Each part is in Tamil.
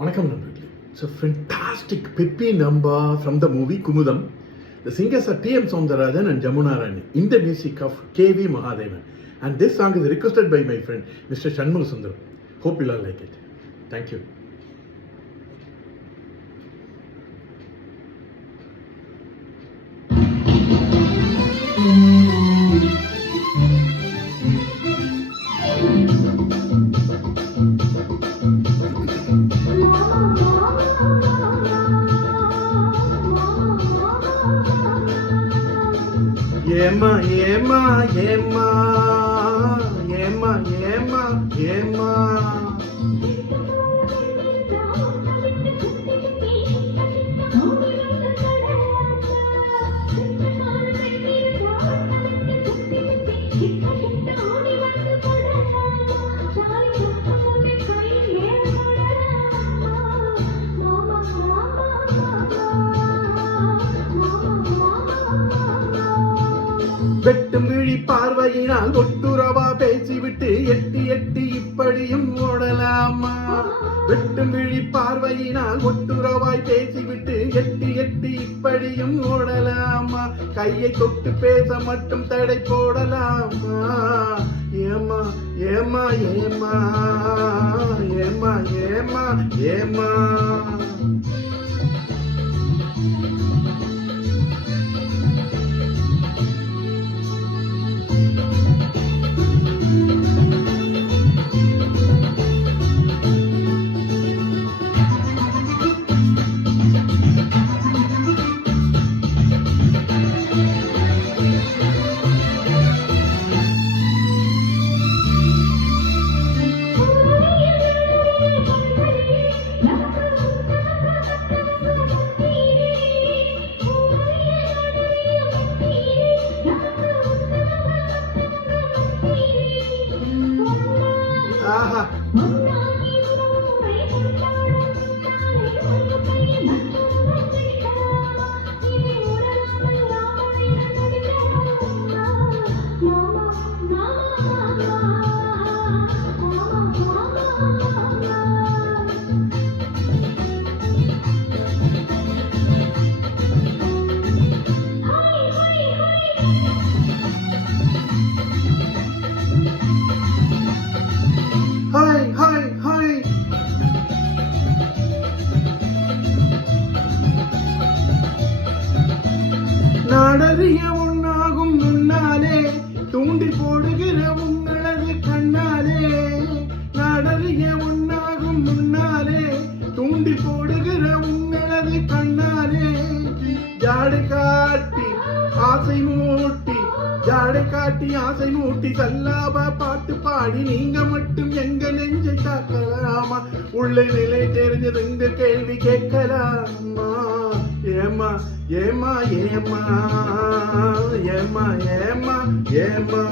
வணக்கம் நண்பர்களே. It's a fantastic peppy number from the movie Kumudam. The singers are T.M. Soundarajan and Jamuna Rani in the music of K.V. Mahadevan. And this song is requested by my friend Mr. Shanmugha Sundaram. Hope you all like it. Thank you. ஏமா ஏமா ஏமா ஏமா ஏமா ஏமா வெட்டும் விழி பார்வையினால் ஒட்டுறவா பேசிவிட்டு எட்டி எட்டி இப்படியும் ஓடலாமா? வெட்டும் விழி பார்வையினால் ஒட்டுறவாய் பேசிவிட்டு எட்டி எட்டி இப்படியும் ஓடலாமா? கையை தொட்டு பேச மட்டும் தடை போடலாமா? ஏமா ஏமா ஏமா ஏமா ஏமா ஏமா நாடறிய ஒன்னாகும் முன்னாலே தூண்டி போடுகிற உங்களது கண்ணாலே. நாடறிய ஒன்னாகும் முன்னாலே தூண்டி போடுகிற உங்களது கண்ணாலே. ஜாடை காட்டி ஆசை மூட்டி ஜாடை காட்டி ஆசை மூட்டி சல்லாப பாட்டு பாடி நீங்க மட்டும் எங்க நெஞ்சை காக்கலாமா? உள்ள நிலை தெரிஞ்சது இந்த கேள்வி கேட்கலாமா? ஏமா ஏமா ஏமா ஏமா ஏமா ஏமா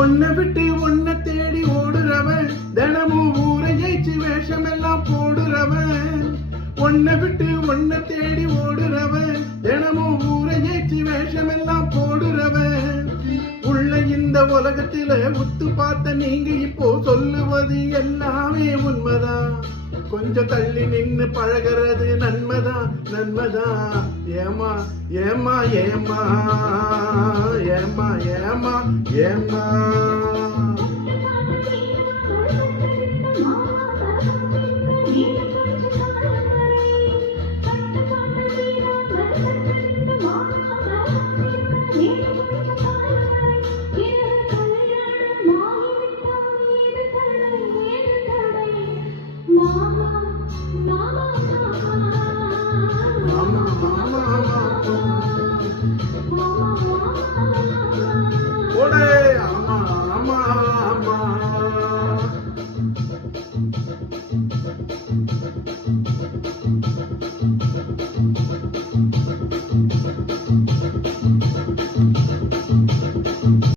ஒன்ன விட்டு ஒன்ன தேடி ஓடுறவன் தினமும் ஊரை ஜெயிச்சு வேஷம் எல்லாம் போடுறவன். ஒன்ன விட்டு ஒன்ன தேடி ஓடுறவன் தினமும் ஊரை ஜெயிச்சு வேஷம் எல்லாம் போடுறவன். உள்ள இந்த உலகத்தில உத்து பார்த்த நீங்க கொஞ்சம் தள்ளி நின்னு பழகிறது நன்மைதான் நன்மைதான். ஏமா ஏமா ஏமா ஏமா ஏமா ஏமா